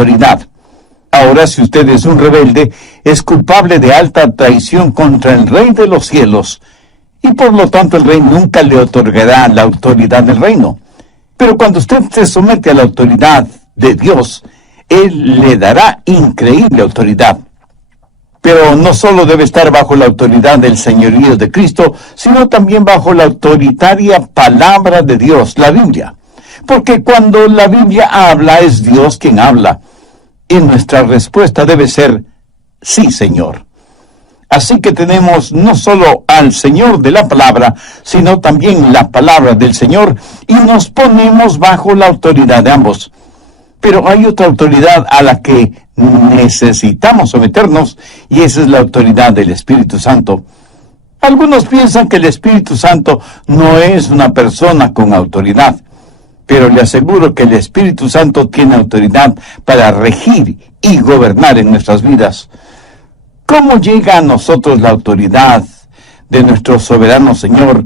autoridad. Ahora, si usted es un rebelde, es culpable de alta traición contra el Rey de los cielos, y por lo tanto el Rey nunca le otorgará la autoridad del reino. Pero cuando usted se somete a la autoridad de Dios, Él le dará increíble autoridad. Pero no solo debe estar bajo la autoridad del señorío de Cristo, sino también bajo la autoritaria palabra de Dios, la Biblia. Porque cuando la Biblia habla, es Dios quien habla. Y nuestra respuesta debe ser, sí, Señor. Así que tenemos no solo al Señor de la palabra, sino también la palabra del Señor, y nos ponemos bajo la autoridad de ambos. Pero hay otra autoridad a la que necesitamos someternos, y esa es la autoridad del Espíritu Santo. Algunos piensan que el Espíritu Santo no es una persona con autoridad, pero le aseguro que el Espíritu Santo tiene autoridad para regir y gobernar en nuestras vidas. ¿Cómo llega a nosotros la autoridad de nuestro soberano Señor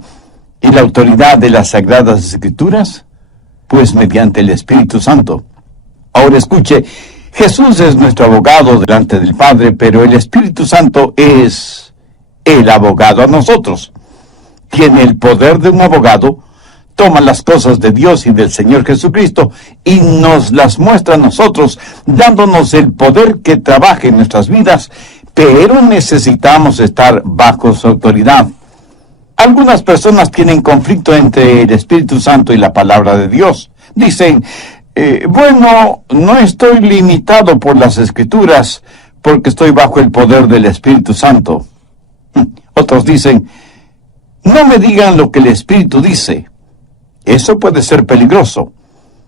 y la autoridad de las Sagradas Escrituras? Pues mediante el Espíritu Santo. Ahora escuche, Jesús es nuestro abogado delante del Padre, pero el Espíritu Santo es el abogado a nosotros. Tiene el poder de un abogado, toma las cosas de Dios y del Señor Jesucristo y nos las muestra a nosotros, dándonos el poder que trabaje en nuestras vidas, pero necesitamos estar bajo su autoridad. Algunas personas tienen conflicto entre el Espíritu Santo y la palabra de Dios. Dicen, bueno, no estoy limitado por las Escrituras porque estoy bajo el poder del Espíritu Santo. Otros dicen, no me digan lo que el Espíritu dice. Eso puede ser peligroso.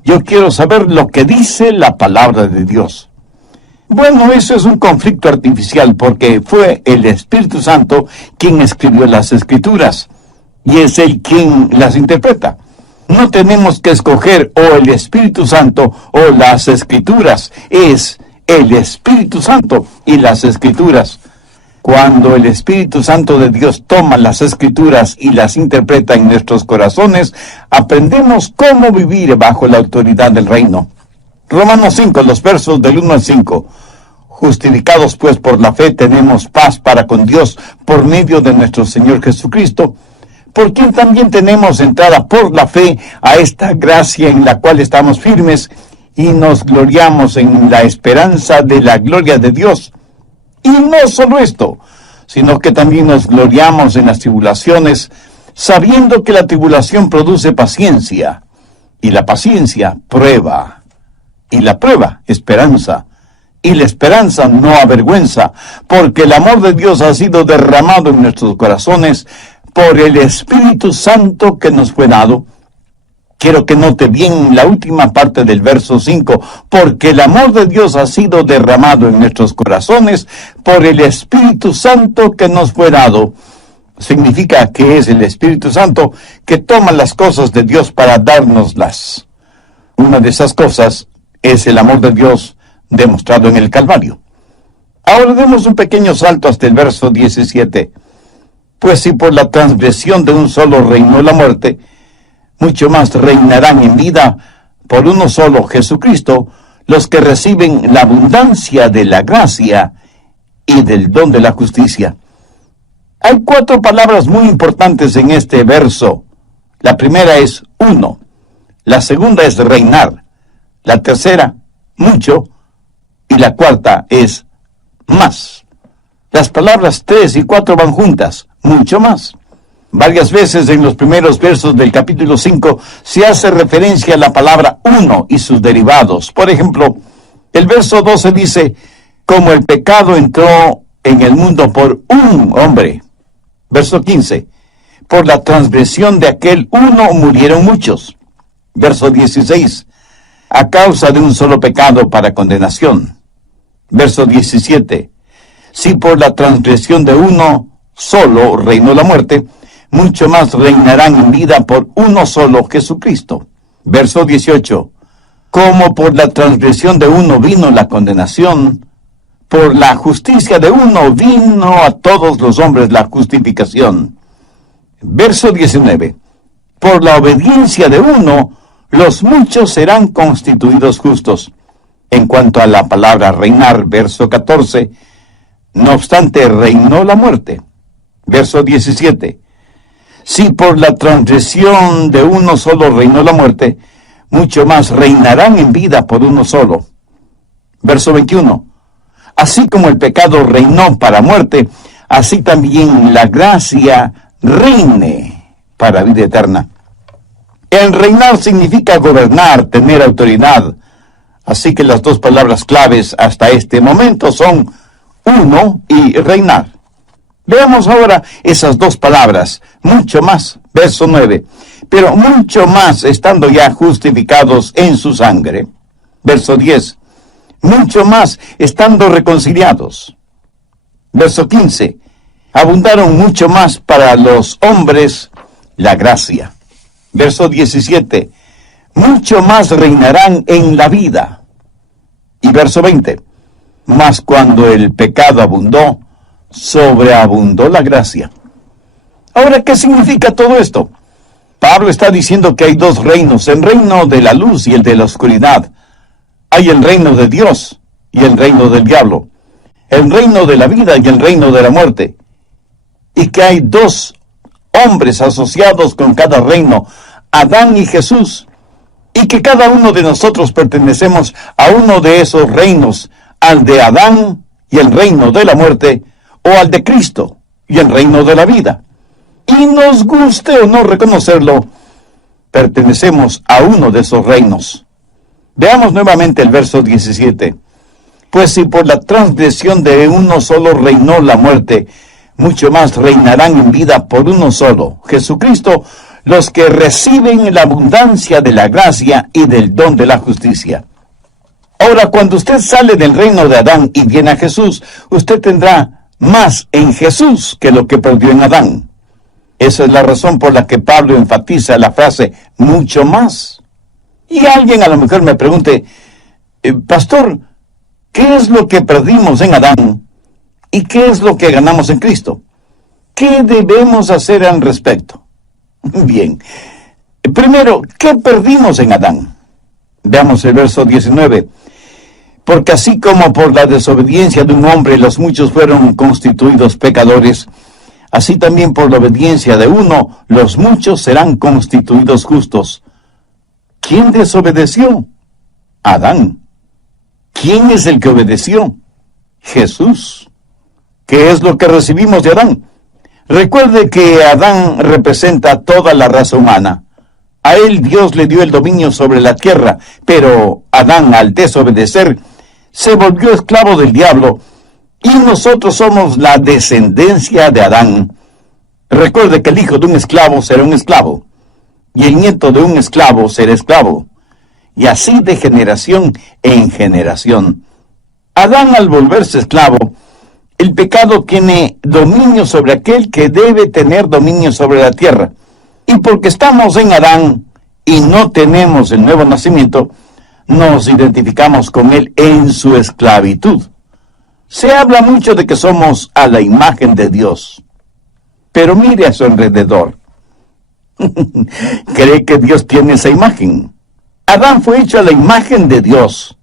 Yo quiero saber lo que dice la palabra de Dios. Bueno, eso es un conflicto artificial porque fue el Espíritu Santo quien escribió las Escrituras y es Él quien las interpreta. No tenemos que escoger o el Espíritu Santo o las Escrituras. Es el Espíritu Santo y las Escrituras. Cuando el Espíritu Santo de Dios toma las Escrituras y las interpreta en nuestros corazones, aprendemos cómo vivir bajo la autoridad del reino. Romanos 5, los versos del 1 al 5. Justificados pues por la fe tenemos paz para con Dios por medio de nuestro Señor Jesucristo, por quien también tenemos entrada por la fe a esta gracia en la cual estamos firmes y nos gloriamos en la esperanza de la gloria de Dios. Y no solo esto, sino que también nos gloriamos en las tribulaciones, sabiendo que la tribulación produce paciencia, y la paciencia prueba, y la prueba esperanza, y la esperanza no avergüenza, porque el amor de Dios ha sido derramado en nuestros corazones por el Espíritu Santo que nos fue dado. Quiero que note bien la última parte del verso 5, porque el amor de Dios ha sido derramado en nuestros corazones por el Espíritu Santo que nos fue dado. Significa que es el Espíritu Santo que toma las cosas de Dios para dárnoslas. Una de esas cosas es el amor de Dios demostrado en el Calvario. Ahora demos un pequeño salto hasta el verso 17. Pues si por la transgresión de un solo reinó la muerte, mucho más reinarán en vida por uno solo, Jesucristo, los que reciben la abundancia de la gracia y del don de la justicia. Hay 4 palabras muy importantes en este verso. La primera es uno, la segunda es reinar, la tercera, mucho, y la cuarta es más. Las palabras 3 y 4 van juntas, mucho más. Varias veces en los primeros versos del capítulo 5 se hace referencia a la palabra uno y sus derivados. Por ejemplo, el verso 12 dice, como el pecado entró en el mundo por un hombre. Verso 15, por la transgresión de aquel uno murieron muchos. Verso 16, a causa de un solo pecado para condenación. Verso 17, si por la transgresión de uno solo reinó la muerte, mucho más reinarán en vida por uno solo, Jesucristo. Verso 18. Como por la transgresión de uno vino la condenación, por la justicia de uno vino a todos los hombres la justificación. Verso 19. Por la obediencia de uno, los muchos serán constituidos justos. En cuanto a la palabra reinar, verso 14, no obstante reinó la muerte. Verso 17, si por la transgresión de uno solo reinó la muerte, mucho más reinarán en vida por uno solo. Verso 21, así como el pecado reinó para muerte, así también la gracia reine para vida eterna. El reinar significa gobernar, tener autoridad. Así que las dos palabras claves hasta este momento son uno y reinar. Veamos ahora esas dos palabras, mucho más, verso 9, pero mucho más estando ya justificados en su sangre. Verso 10, mucho más estando reconciliados. Verso 15, abundaron mucho más para los hombres la gracia. Verso 17, mucho más reinarán en la vida. Y verso 20, mas cuando el pecado abundó, sobreabundó la gracia. Ahora, ¿qué significa todo esto? Pablo está diciendo que hay dos reinos, el reino de la luz y el de la oscuridad. Hay el reino de Dios y el reino del diablo, el reino de la vida y el reino de la muerte. Y que hay dos hombres asociados con cada reino, Adán y Jesús, y que cada uno de nosotros pertenecemos a uno de esos reinos, al de Adán y el reino de la muerte, o al de Cristo y el reino de la vida. Y nos guste o no reconocerlo, pertenecemos a uno de esos reinos. Veamos nuevamente el verso 17. Pues si por la transgresión de uno solo reinó la muerte, mucho más reinarán en vida por uno solo, Jesucristo, los que reciben la abundancia de la gracia y del don de la justicia. Ahora, cuando usted sale del reino de Adán y viene a Jesús, usted tendrá más en Jesús que lo que perdió en Adán. Esa es la razón por la que Pablo enfatiza la frase mucho más. Y alguien a lo mejor me pregunte, pastor, ¿qué es lo que perdimos en Adán y qué es lo que ganamos en Cristo? ¿Qué debemos hacer al respecto? Bien, primero, ¿qué perdimos en Adán? Veamos el verso 19. Porque así como por la desobediencia de un hombre los muchos fueron constituidos pecadores, así también por la obediencia de uno los muchos serán constituidos justos. ¿Quién desobedeció? Adán. ¿Quién es el que obedeció? Jesús. ¿Qué es lo que recibimos de Adán? Recuerde que Adán representa toda la raza humana. A él Dios le dio el dominio sobre la tierra, pero Adán, al desobedecer, se volvió esclavo del diablo, y nosotros somos la descendencia de Adán. Recuerde que el hijo de un esclavo será un esclavo, y el nieto de un esclavo será esclavo, y así de generación en generación. Adán, al volverse esclavo, el pecado tiene dominio sobre aquel que debe tener dominio sobre la tierra. Y porque estamos en Adán y no tenemos el nuevo nacimiento, nos identificamos con él en su esclavitud. Se habla mucho de que somos a la imagen de Dios. Pero mire a su alrededor. ¿Cree que Dios tiene esa imagen? Adán fue hecho a la imagen de Dios.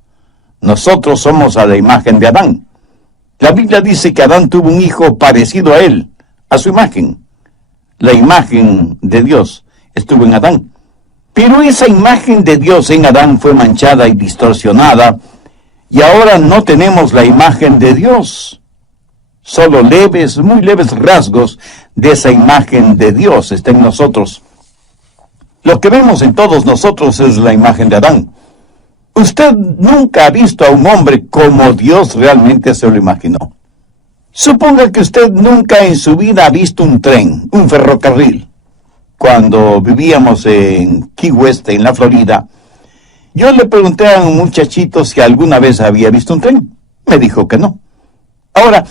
Nosotros somos a la imagen de Adán. La Biblia dice que Adán tuvo un hijo parecido a él, a su imagen. La imagen de Dios estuvo en Adán. Pero esa imagen de Dios en Adán fue manchada y distorsionada, y ahora no tenemos la imagen de Dios. Solo leves, muy leves rasgos de esa imagen de Dios está en nosotros. Lo que vemos en todos nosotros es la imagen de Adán. Usted nunca ha visto a un hombre como Dios realmente se lo imaginó. Suponga que usted nunca en su vida ha visto un tren, un ferrocarril. Cuando vivíamos en Key West, en la Florida, yo le pregunté a un muchachito si alguna vez había visto un tren. Me dijo que no. Ahora,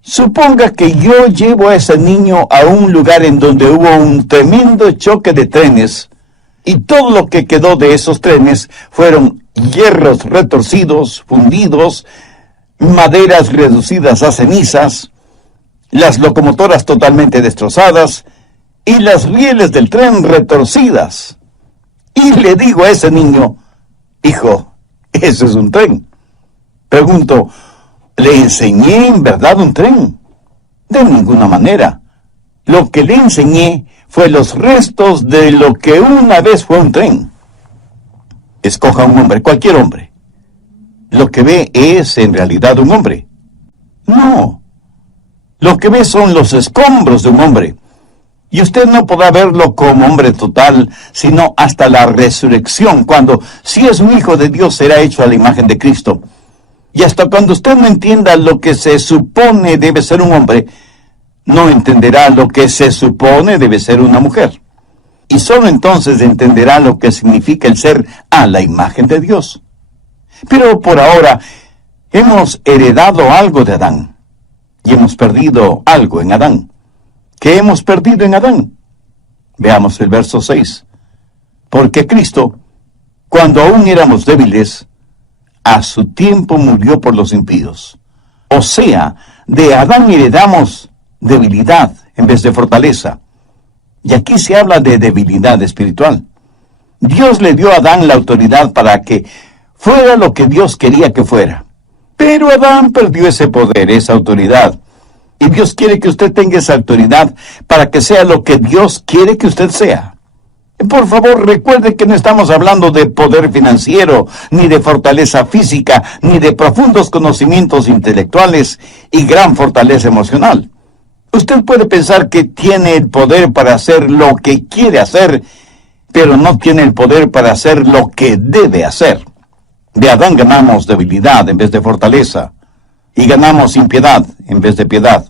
suponga que yo llevo a ese niño a un lugar en donde hubo un tremendo choque de trenes, y todo lo que quedó de esos trenes fueron hierros retorcidos, fundidos, maderas reducidas a cenizas, las locomotoras totalmente destrozadas y las rieles del tren retorcidas. Y le digo a ese niño, hijo, Ese es un tren. Pregunto, ¿le enseñé en verdad un tren? De ninguna manera. Lo que le enseñé fue los restos de lo que una vez fue un tren. Escoja un hombre, cualquier hombre. Lo que ve es en realidad un hombre. No. Lo que ve son los escombros de un hombre. Y usted no podrá verlo como hombre total, sino hasta la resurrección, cuando, si es un hijo de Dios, será hecho a la imagen de Cristo. Y hasta cuando usted no entienda lo que se supone debe ser un hombre, no entenderá lo que se supone debe ser una mujer. Y solo entonces entenderá lo que significa el ser a la imagen de Dios. Pero por ahora hemos heredado algo de Adán. Y hemos perdido algo en Adán. ¿Qué hemos perdido en Adán? Veamos el verso 6. Porque Cristo, cuando aún éramos débiles, a su tiempo murió por los impíos. O sea, de Adán heredamos debilidad en vez de fortaleza. Y aquí se habla de debilidad espiritual. Dios le dio a Adán la autoridad para que fuera lo que Dios quería que fuera. Pero Adán perdió ese poder, esa autoridad. Y Dios quiere que usted tenga esa autoridad para que sea lo que Dios quiere que usted sea. Por favor, recuerde que no estamos hablando de poder financiero, ni de fortaleza física, ni de profundos conocimientos intelectuales y gran fortaleza emocional. Usted puede pensar que tiene el poder para hacer lo que quiere hacer, pero no tiene el poder para hacer lo que debe hacer. De Adán ganamos debilidad en vez de fortaleza, y ganamos impiedad en vez de piedad.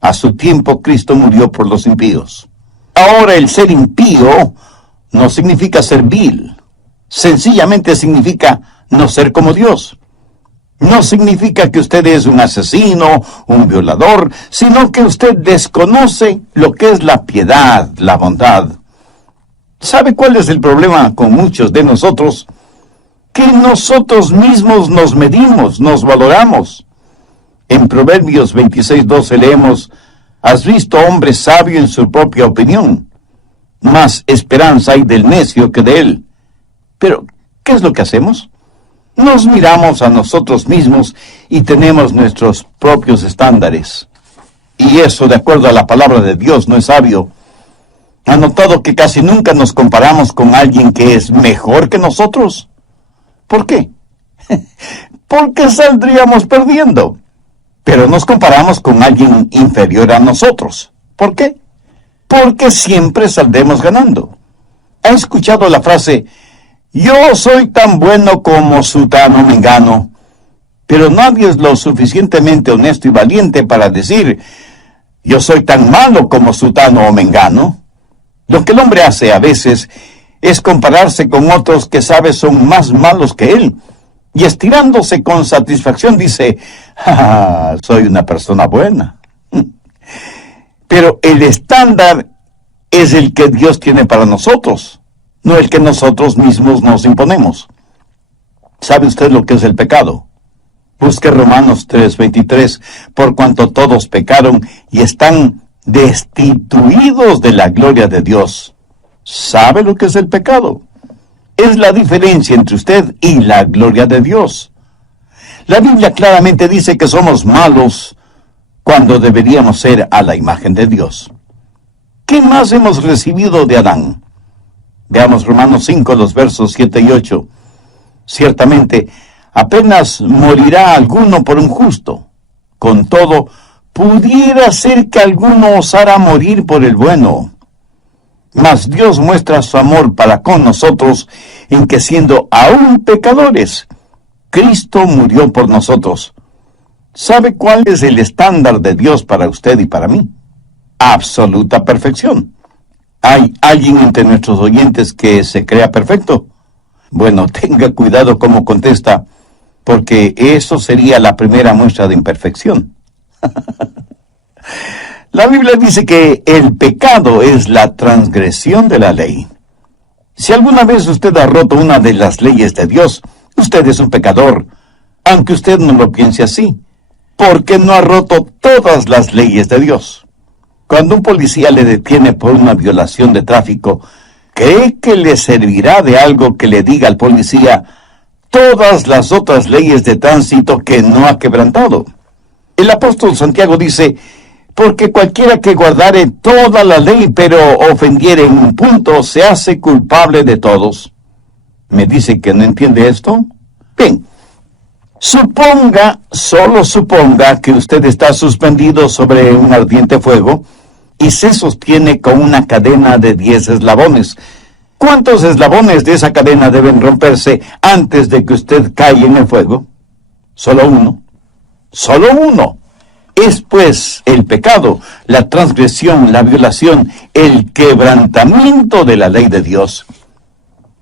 A su tiempo Cristo murió por los impíos. Ahora el ser impío no significa ser vil. Sencillamente significa no ser como Dios. No significa que usted es un asesino, un violador, sino que usted desconoce lo que es la piedad, la bondad. ¿Sabe cuál es el problema con muchos de nosotros? Que nosotros mismos nos medimos, nos valoramos. En Proverbios 26:12 leemos, «Has visto hombre sabio en su propia opinión, más esperanza hay del necio que de él». Pero, ¿qué es lo que hacemos? Nos miramos a nosotros mismos y tenemos nuestros propios estándares. Y eso, de acuerdo a la palabra de Dios, no es sabio. ¿Ha notado que casi nunca nos comparamos con alguien que es mejor que nosotros? ¿Por qué? Porque saldríamos perdiendo. Pero nos comparamos con alguien inferior a nosotros. ¿Por qué? Porque siempre saldremos ganando. ¿Ha escuchado la frase, yo soy tan bueno como sutano mengano? Pero nadie es lo suficientemente honesto y valiente para decir, yo soy tan malo como sutano o mengano. Lo que el hombre hace a veces es compararse con otros que sabe son más malos que él. Y estirándose con satisfacción dice, soy una persona buena. Pero el estándar es el que Dios tiene para nosotros, no el que nosotros mismos nos imponemos. ¿Sabe usted lo que es el pecado? Busque Romanos 3:23, por cuanto todos pecaron y están destituidos de la gloria de Dios. ¿Sabe lo que es el pecado? Es la diferencia entre usted y la gloria de Dios. La Biblia claramente dice que somos malos cuando deberíamos ser a la imagen de Dios. ¿Qué más hemos recibido de Adán? Veamos Romanos 5, los versos 7 y 8. Ciertamente, apenas morirá alguno por un justo. Con todo, pudiera ser que alguno osara morir por el bueno. Mas Dios muestra su amor para con nosotros en que siendo aún pecadores, Cristo murió por nosotros. ¿Sabe cuál es el estándar de Dios para usted y para mí? Absoluta perfección. ¿Hay alguien entre nuestros oyentes que se crea perfecto? Bueno, tenga cuidado cómo contesta, porque eso sería la primera muestra de imperfección. La Biblia dice que el pecado es la transgresión de la ley. Si alguna vez usted ha roto una de las leyes de Dios, usted es un pecador, aunque usted no lo piense así, porque no ha roto todas las leyes de Dios. Cuando un policía le detiene por una violación de tráfico, ¿cree que le servirá de algo que le diga al policía, todas las otras leyes de tránsito que no ha quebrantado. El apóstol Santiago dice, porque cualquiera que guardare toda la ley, pero ofendiere en un punto, se hace culpable de todos. ¿Me dice que no entiende esto? Bien, solo suponga que usted está suspendido sobre un ardiente fuego y se sostiene con una cadena de 10 eslabones. ¿Cuántos eslabones de esa cadena deben romperse antes de que usted caiga en el fuego? Solo uno. Solo uno. Es pues el pecado, la transgresión, la violación, el quebrantamiento de la ley de Dios.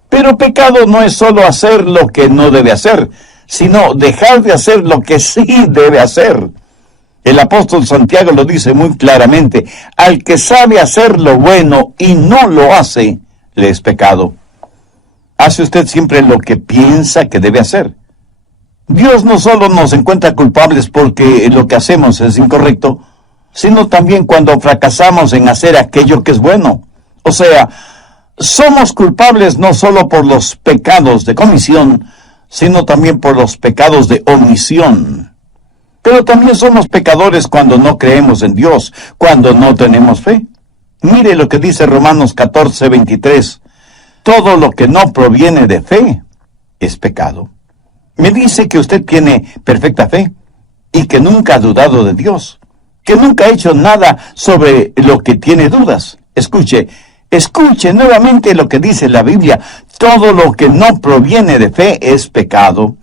Pero pecado no es solo hacer lo que no debe hacer, sino dejar de hacer lo que sí debe hacer. El apóstol Santiago lo dice muy claramente, al que sabe hacer lo bueno y no lo hace, le es pecado. ¿Hace usted siempre lo que piensa que debe hacer? Dios no solo nos encuentra culpables porque lo que hacemos es incorrecto, sino también cuando fracasamos en hacer aquello que es bueno. O sea, somos culpables no solo por los pecados de comisión, sino también por los pecados de omisión. Pero también somos pecadores cuando no creemos en Dios, cuando no tenemos fe. Mire lo que dice Romanos 14:23. Todo lo que no proviene de fe es pecado. Me dice que usted tiene perfecta fe y que nunca ha dudado de Dios, que nunca ha hecho nada sobre lo que tiene dudas. Escuche nuevamente lo que dice la Biblia. Todo lo que no proviene de fe es pecado.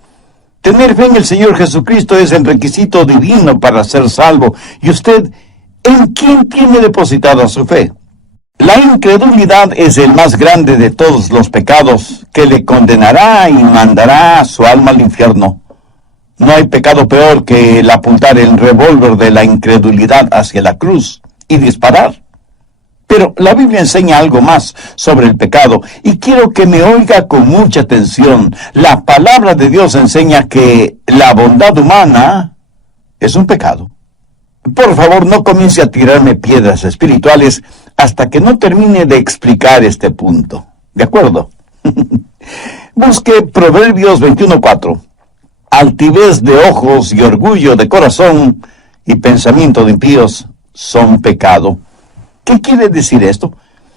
Tener fe en el Señor Jesucristo es el requisito divino para ser salvo. ¿Y usted en quién tiene depositada su fe? La incredulidad es el más grande de todos los pecados, que le condenará y mandará su alma al infierno. No hay pecado peor que el apuntar el revólver de la incredulidad hacia la cruz y disparar. Pero la Biblia enseña algo más sobre el pecado, y quiero que me oiga con mucha atención. La palabra de Dios enseña que la bondad humana es un pecado. Por favor, no comience a tirarme piedras espirituales hasta que no termine de explicar este punto. ¿De acuerdo? Busque Proverbios 21:4. Altivez de ojos y orgullo de corazón y pensamiento de impíos son pecado. ¿Qué quiere decir esto?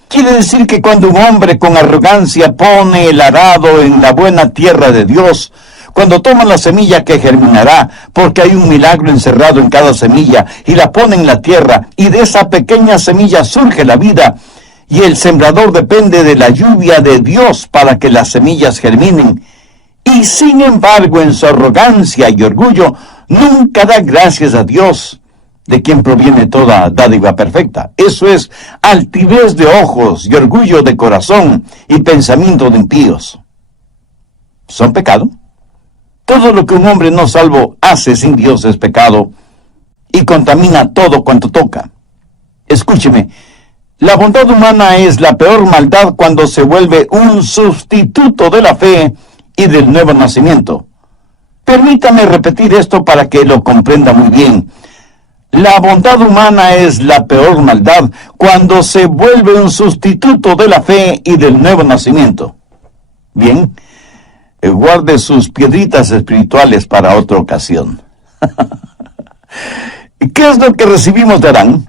Quiere decir que cuando un hombre con arrogancia pone el arado en la buena tierra de Dios, cuando toma la semilla que germinará, porque hay un milagro encerrado en cada semilla, y la pone en la tierra, y de esa pequeña semilla surge la vida, y el sembrador depende de la lluvia de Dios para que las semillas germinen, y sin embargo en su arrogancia y orgullo nunca da gracias a Dios, de quien proviene toda dádiva perfecta. Eso es altivez de ojos y orgullo de corazón y pensamiento de impíos. ¿Son pecado? Todo lo que un hombre no salvo hace sin Dios es pecado y contamina todo cuanto toca. Escúcheme, la bondad humana es la peor maldad cuando se vuelve un sustituto de la fe y del nuevo nacimiento. Permítame repetir esto para que lo comprenda muy bien. La bondad humana es la peor maldad cuando se vuelve un sustituto de la fe y del nuevo nacimiento. Bien, guarde sus piedritas espirituales para otra ocasión. ¿Qué es lo que recibimos de Adán?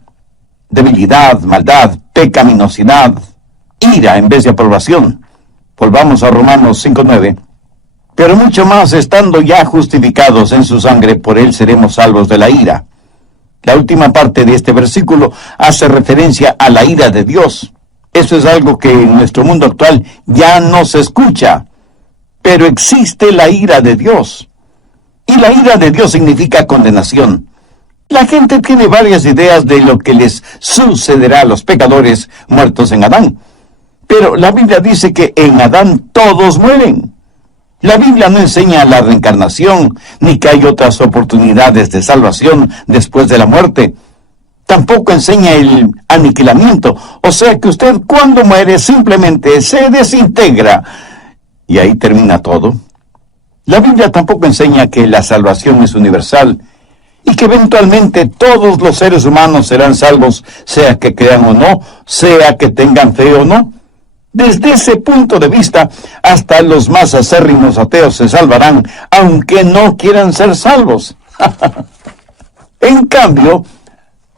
Debilidad, maldad, pecaminosidad, ira en vez de aprobación. Volvamos a Romanos 5:9. Pero mucho más, estando ya justificados en su sangre, por él seremos salvos de la ira. La última parte de este versículo hace referencia a la ira de Dios. Eso es algo que en nuestro mundo actual ya no se escucha. Pero existe la ira de Dios. Y la ira de Dios significa condenación. La gente tiene varias ideas de lo que les sucederá a los pecadores muertos en Adán. Pero la Biblia dice que en Adán todos mueren. La Biblia no enseña la reencarnación, ni que hay otras oportunidades de salvación después de la muerte. Tampoco enseña el aniquilamiento. O sea que usted cuando muere simplemente se desintegra. Y ahí termina todo. La Biblia tampoco enseña que la salvación es universal y que eventualmente todos los seres humanos serán salvos, sea que crean o no, sea que tengan fe o no. Desde ese punto de vista, hasta los más acérrimos ateos se salvarán, aunque no quieran ser salvos. En cambio,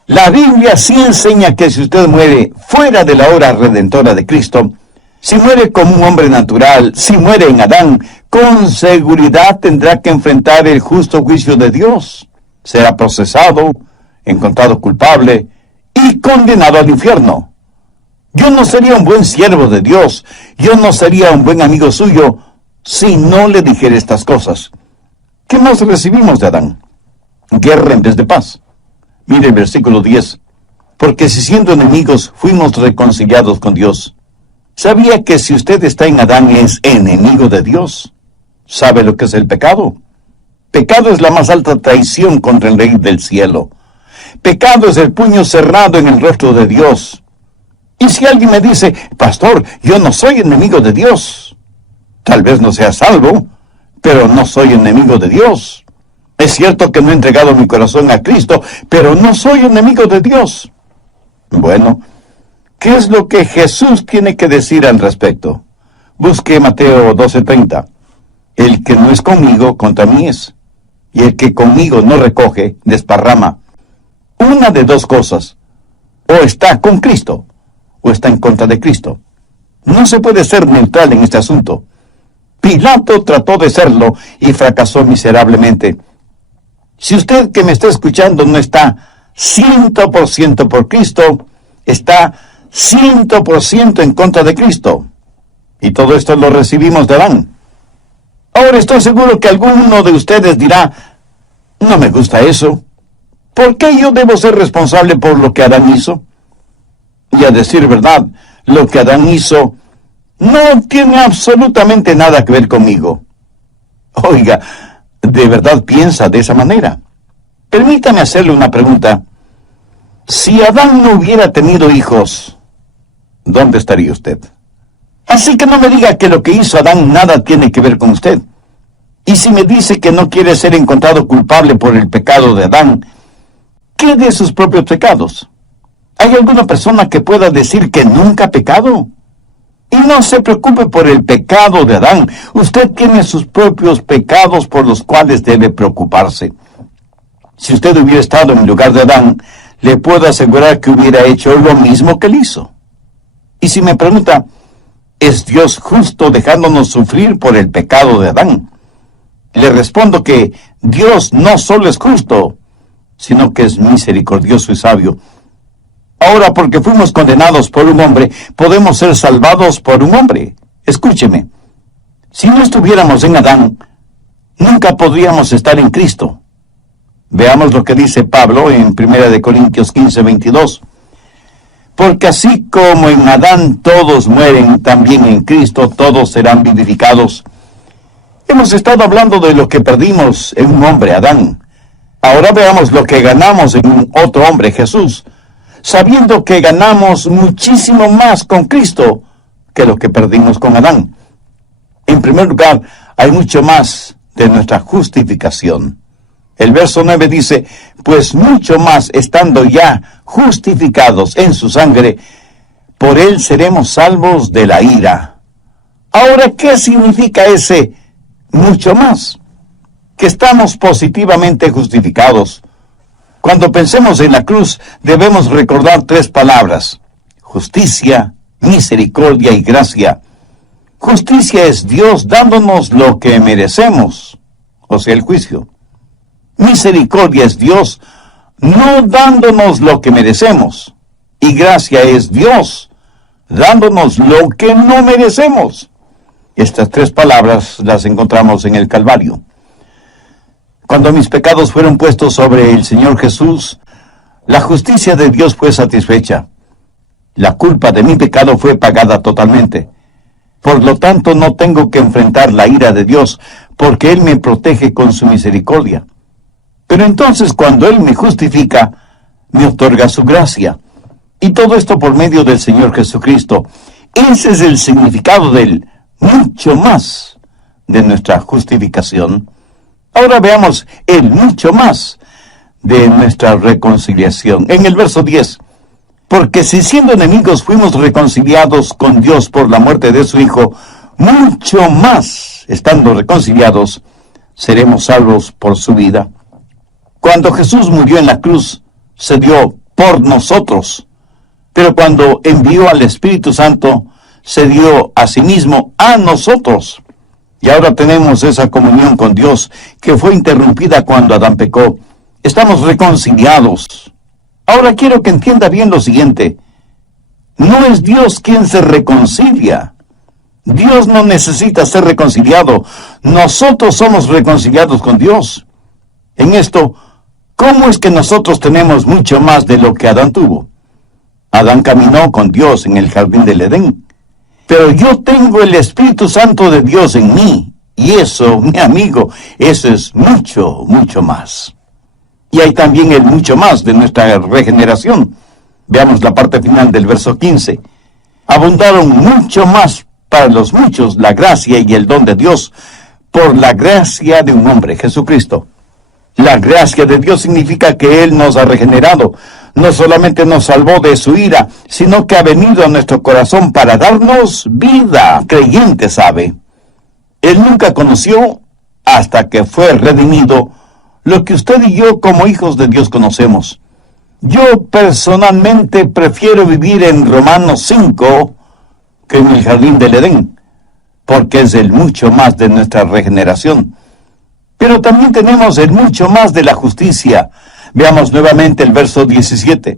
la Biblia sí enseña que si usted muere fuera de la hora redentora de Cristo, si muere como un hombre natural, si muere en Adán, con seguridad tendrá que enfrentar el justo juicio de Dios. Será procesado, encontrado culpable y condenado al infierno. Yo no sería un buen siervo de Dios, yo no sería un buen amigo suyo, si no le dijera estas cosas. ¿Qué más recibimos de Adán? Guerra en vez de paz. Mire el versículo 10. Porque si siendo enemigos fuimos reconciliados con Dios. ¿Sabía que si usted está en Adán es enemigo de Dios? ¿Sabe lo que es el pecado? Pecado es la más alta traición contra el Rey del cielo. Pecado es el puño cerrado en el rostro de Dios. Y si alguien me dice, pastor, yo no soy enemigo de Dios. Tal vez no sea salvo, pero no soy enemigo de Dios. Es cierto que no he entregado mi corazón a Cristo, pero no soy enemigo de Dios. Bueno, ¿qué es lo que Jesús tiene que decir al respecto? Busque Mateo 12:30. El que no es conmigo, contra mí es. Y el que conmigo no recoge, desparrama. Una de dos cosas. O está con Cristo, o está en contra de Cristo. No se puede ser neutral en este asunto. Pilato trató de serlo y fracasó miserablemente. Si usted que me está escuchando no está 100% por Cristo, está 100% en contra de Cristo. Y todo esto lo recibimos de Adán. Ahora estoy seguro que alguno de ustedes dirá, no me gusta eso. ¿Por qué yo debo ser responsable por lo que Adán hizo? Y a decir verdad, lo que Adán hizo no tiene absolutamente nada que ver conmigo. Oiga, ¿de verdad piensa de esa manera? Permítame hacerle una pregunta. Si Adán no hubiera tenido hijos, ¿dónde estaría usted? Así que no me diga que lo que hizo Adán nada tiene que ver con usted. Y si me dice que no quiere ser encontrado culpable por el pecado de Adán, ¿qué de sus propios pecados? ¿Hay alguna persona que pueda decir que nunca ha pecado? Y no se preocupe por el pecado de Adán. Usted tiene sus propios pecados por los cuales debe preocuparse. Si usted hubiera estado en el lugar de Adán, le puedo asegurar que hubiera hecho lo mismo que él hizo. Y si me pregunta, ¿es Dios justo dejándonos sufrir por el pecado de Adán? Le respondo que Dios no solo es justo, sino que es misericordioso y sabio. Ahora, porque fuimos condenados por un hombre, podemos ser salvados por un hombre. Escúcheme, si no estuviéramos en Adán, nunca podríamos estar en Cristo. Veamos lo que dice Pablo en 1 Corintios 15:22. Porque así como en Adán todos mueren, también en Cristo todos serán vivificados. Hemos estado hablando de lo que perdimos en un hombre, Adán. Ahora veamos lo que ganamos en un otro hombre, Jesús, sabiendo que ganamos muchísimo más con Cristo que lo que perdimos con Adán. En primer lugar, hay mucho más de nuestra justificación. El verso 9 dice, pues mucho más estando ya justificados en su sangre, por él seremos salvos de la ira. Ahora, ¿qué significa ese mucho más? Que estamos positivamente justificados. Cuando pensemos en la cruz, debemos recordar tres palabras: justicia, misericordia y gracia. Justicia es Dios dándonos lo que merecemos, o sea, el juicio. Misericordia es Dios no dándonos lo que merecemos. Y gracia es Dios dándonos lo que no merecemos. Estas tres palabras las encontramos en el Calvario. Cuando mis pecados fueron puestos sobre el Señor Jesús, la justicia de Dios fue satisfecha. La culpa de mi pecado fue pagada totalmente. Por lo tanto, no tengo que enfrentar la ira de Dios, porque Él me protege con su misericordia. Pero entonces, cuando Él me justifica, me otorga su gracia. Y todo esto por medio del Señor Jesucristo. Ese es el significado del mucho más de nuestra justificación. Ahora veamos el mucho más de nuestra reconciliación. En el verso 10, Porque si siendo enemigos fuimos reconciliados con Dios por la muerte de su Hijo, mucho más, estando reconciliados, seremos salvos por su vida. Cuando Jesús murió en la cruz, se dio por nosotros. Pero cuando envió al Espíritu Santo, se dio a sí mismo a nosotros. Y ahora tenemos esa comunión con Dios que fue interrumpida cuando Adán pecó. Estamos reconciliados. Ahora quiero que entienda bien lo siguiente. No es Dios quien se reconcilia. Dios no necesita ser reconciliado. Nosotros somos reconciliados con Dios. En esto, ¿cómo es que nosotros tenemos mucho más de lo que Adán tuvo? Adán caminó con Dios en el jardín del Edén. Pero yo tengo el Espíritu Santo de Dios en mí. Y eso, mi amigo, eso es mucho, mucho más. Y hay también el mucho más de nuestra regeneración. Veamos la parte final del verso 15. Abundaron mucho más para los muchos la gracia y el don de Dios por la gracia de un hombre, Jesucristo. La gracia de Dios significa que Él nos ha regenerado. No solamente nos salvó de su ira, sino que ha venido a nuestro corazón para darnos vida. Creyente sabe. Él nunca conoció, hasta que fue redimido, lo que usted y yo como hijos de Dios conocemos. Yo personalmente prefiero vivir en Romanos 5 que en el jardín del Edén, porque es el mucho más de nuestra regeneración. Pero también tenemos el mucho más de la justicia. Veamos nuevamente el verso 17.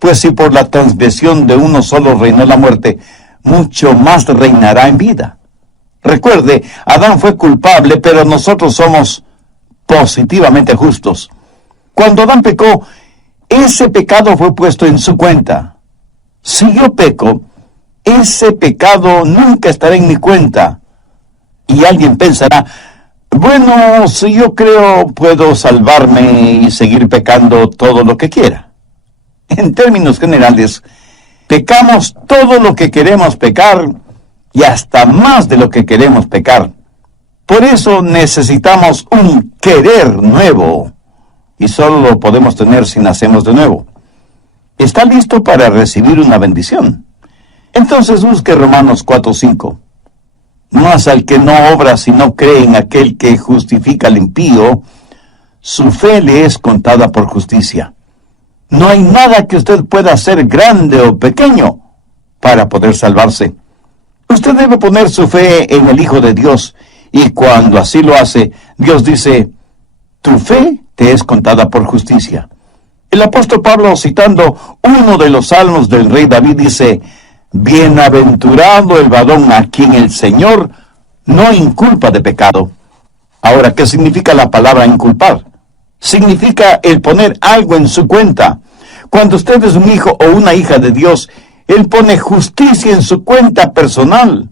Pues si por la transgresión de uno solo reinó la muerte, mucho más reinará en vida. Recuerde, Adán fue culpable, pero nosotros somos positivamente justos. Cuando Adán pecó, ese pecado fue puesto en su cuenta. Si yo peco, ese pecado nunca estará en mi cuenta. Y alguien pensará, bueno, si yo creo, puedo salvarme y seguir pecando todo lo que quiera. En términos generales, pecamos todo lo que queremos pecar y hasta más de lo que queremos pecar. Por eso necesitamos un querer nuevo, y solo lo podemos tener si nacemos de nuevo. ¿Está listo para recibir una bendición? Entonces busque Romanos 4:5. Mas al que no obra sino cree en aquel que justifica al impío, su fe le es contada por justicia. No hay nada que usted pueda hacer grande o pequeño para poder salvarse. Usted debe poner su fe en el Hijo de Dios, y cuando así lo hace, Dios dice, tu fe te es contada por justicia. El apóstol Pablo, citando uno de los salmos del rey David, dice, bienaventurado el varón a quien el Señor no inculpa de pecado. Ahora, ¿qué significa la palabra inculpar? Significa el poner algo en su cuenta. Cuando usted es un hijo o una hija de Dios, Él pone justicia en su cuenta personal.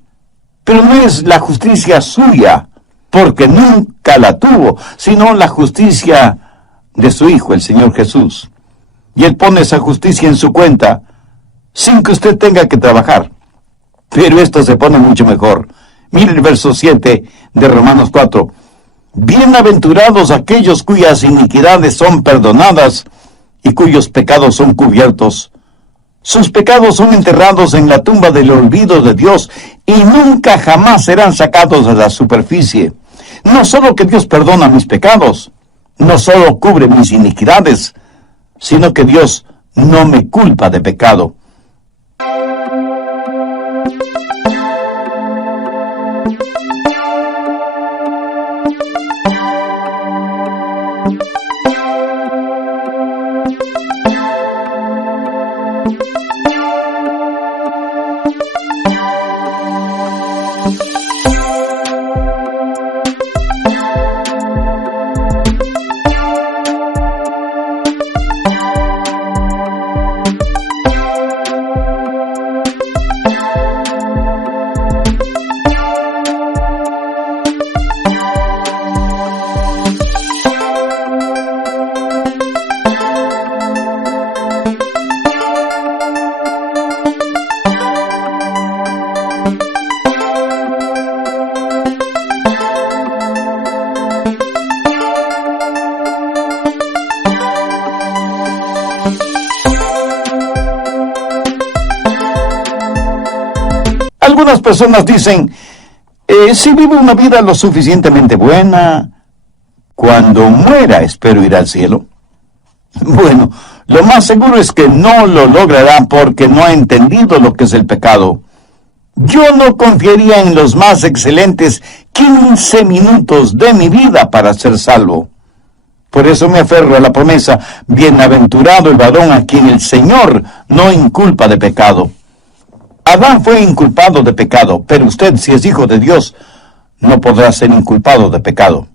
Pero no es la justicia suya, porque nunca la tuvo, sino la justicia de su Hijo, el Señor Jesús. Y Él pone esa justicia en su cuenta, sin que usted tenga que trabajar. Pero esto se pone mucho mejor. Mire el verso 7 de Romanos 4. Bienaventurados aquellos cuyas iniquidades son perdonadas y cuyos pecados son cubiertos. Sus pecados son enterrados en la tumba del olvido de Dios y nunca jamás serán sacados a la superficie. No solo que Dios perdona mis pecados, no solo cubre mis iniquidades, sino que Dios no me culpa de pecado. Algunas personas dicen, si vivo una vida lo suficientemente buena, cuando muera espero ir al cielo. Bueno, lo más seguro es que no lo logrará porque no ha entendido lo que es el pecado. Yo no confiaría en los más excelentes 15 minutos de mi vida para ser salvo. Por eso me aferro a la promesa, bienaventurado el varón a quien el Señor no inculpa de pecado. Adán fue inculpado de pecado, pero usted, si es hijo de Dios, no podrá ser inculpado de pecado.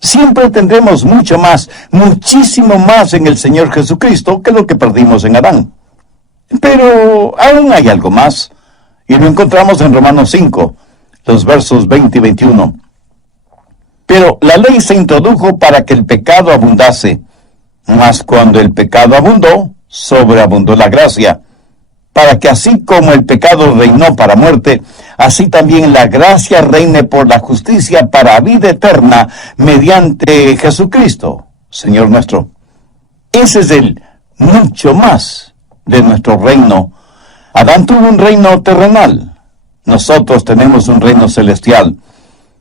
Siempre tendremos mucho más, muchísimo más en el Señor Jesucristo que lo que perdimos en Adán. Pero aún hay algo más, y lo encontramos en Romanos 5, los versos 20 y 21. Pero la ley se introdujo para que el pecado abundase, mas cuando el pecado abundó, sobreabundó la gracia, para que así como el pecado reinó para muerte, así también la gracia reine por la justicia para vida eterna mediante Jesucristo, Señor nuestro. Ese es el mucho más de nuestro reino. Adán tuvo un reino terrenal. Nosotros tenemos un reino celestial.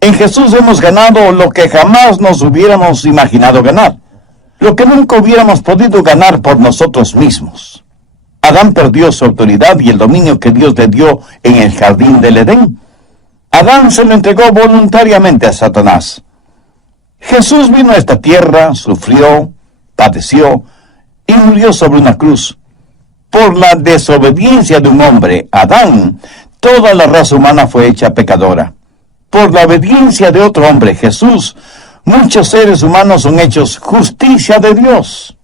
En Jesús hemos ganado lo que jamás nos hubiéramos imaginado ganar, lo que nunca hubiéramos podido ganar por nosotros mismos. Adán perdió su autoridad y el dominio que Dios le dio en el jardín del Edén. Adán se lo entregó voluntariamente a Satanás. Jesús vino a esta tierra, sufrió, padeció y murió sobre una cruz. Por la desobediencia de un hombre, Adán, toda la raza humana fue hecha pecadora. Por la obediencia de otro hombre, Jesús, muchos seres humanos son hechos justicia de Dios.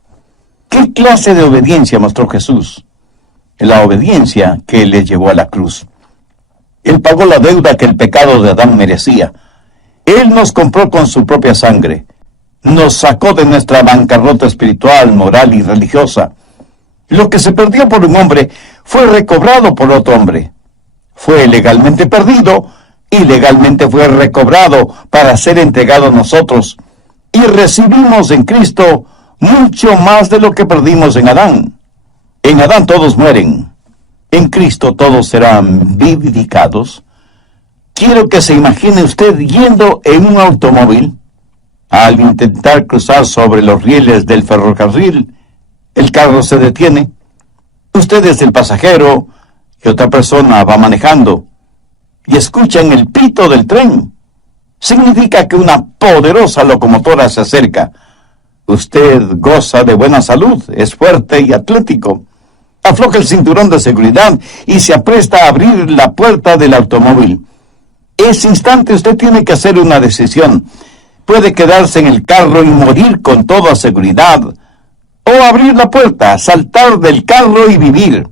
¿Qué clase de obediencia mostró Jesús? La obediencia que le llevó a la cruz. Él pagó la deuda que el pecado de Adán merecía. Él nos compró con su propia sangre. Nos sacó de nuestra bancarrota espiritual, moral y religiosa. Lo que se perdió por un hombre fue recobrado por otro hombre. Fue legalmente perdido y legalmente fue recobrado para ser entregado a nosotros. Y recibimos en Cristo mucho más de lo que perdimos en Adán. En Adán todos mueren. En Cristo todos serán vivificados. Quiero que se imagine usted yendo en un automóvil. Al intentar cruzar sobre los rieles del ferrocarril, el carro se detiene. Usted es el pasajero y otra persona va manejando. Y escuchan el pito del tren. Significa que una poderosa locomotora se acerca. Usted goza de buena salud, es fuerte y atlético. Afloja el cinturón de seguridad y se apresta a abrir la puerta del automóvil. Ese instante usted tiene que hacer una decisión. Puede quedarse en el carro y morir con toda seguridad, o abrir la puerta, saltar del carro y vivir.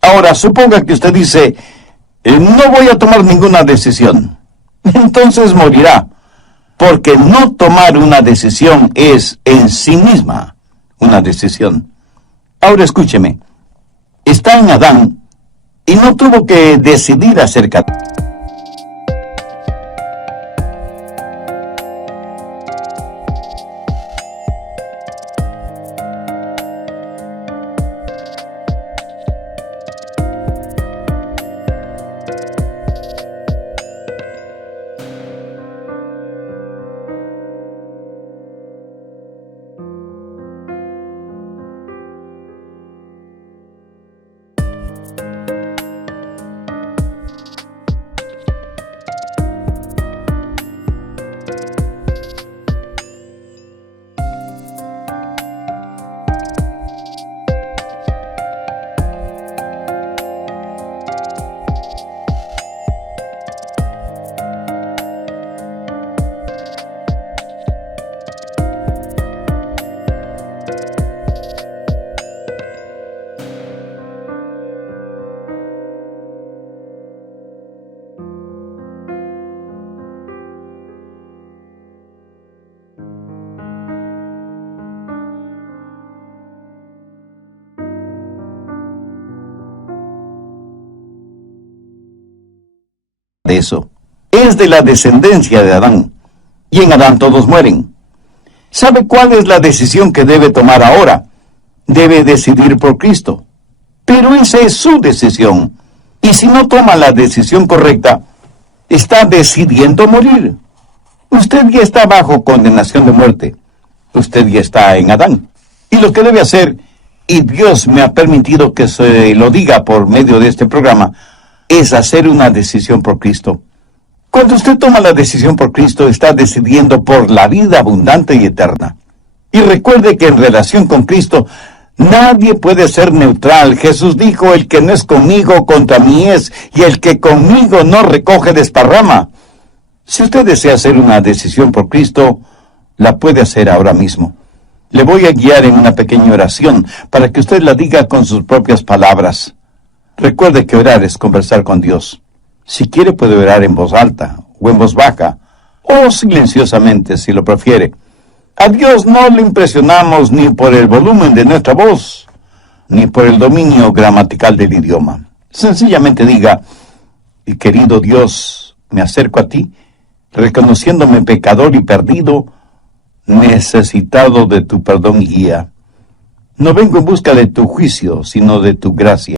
Ahora, suponga que usted dice, no voy a tomar ninguna decisión. Entonces morirá, porque no tomar una decisión es en sí misma una decisión. Ahora escúcheme, está en Adán y no tuvo que decidir acerca de... eso. Es de la descendencia de Adán. Y en Adán todos mueren. ¿Sabe cuál es la decisión que debe tomar ahora? Debe decidir por Cristo. Pero esa es su decisión. Y si no toma la decisión correcta, está decidiendo morir. Usted ya está bajo condenación de muerte. Usted ya está en Adán. Y lo que debe hacer, y Dios me ha permitido que se lo diga por medio de este programa, es hacer una decisión por Cristo. Cuando usted toma la decisión por Cristo, está decidiendo por la vida abundante y eterna. Y recuerde que en relación con Cristo, nadie puede ser neutral. Jesús dijo, el que no es conmigo, contra mí es, y el que conmigo no recoge, desparrama. Si usted desea hacer una decisión por Cristo, la puede hacer ahora mismo. Le voy a guiar en una pequeña oración para que usted la diga con sus propias palabras. Recuerde que orar es conversar con Dios. Si quiere puede orar en voz alta o en voz baja o silenciosamente si lo prefiere. A Dios no le impresionamos ni por el volumen de nuestra voz, ni por el dominio gramatical del idioma. Sencillamente diga, querido Dios, me acerco a ti, reconociéndome pecador y perdido, necesitado de tu perdón y guía. No vengo en busca de tu juicio, sino de tu gracia.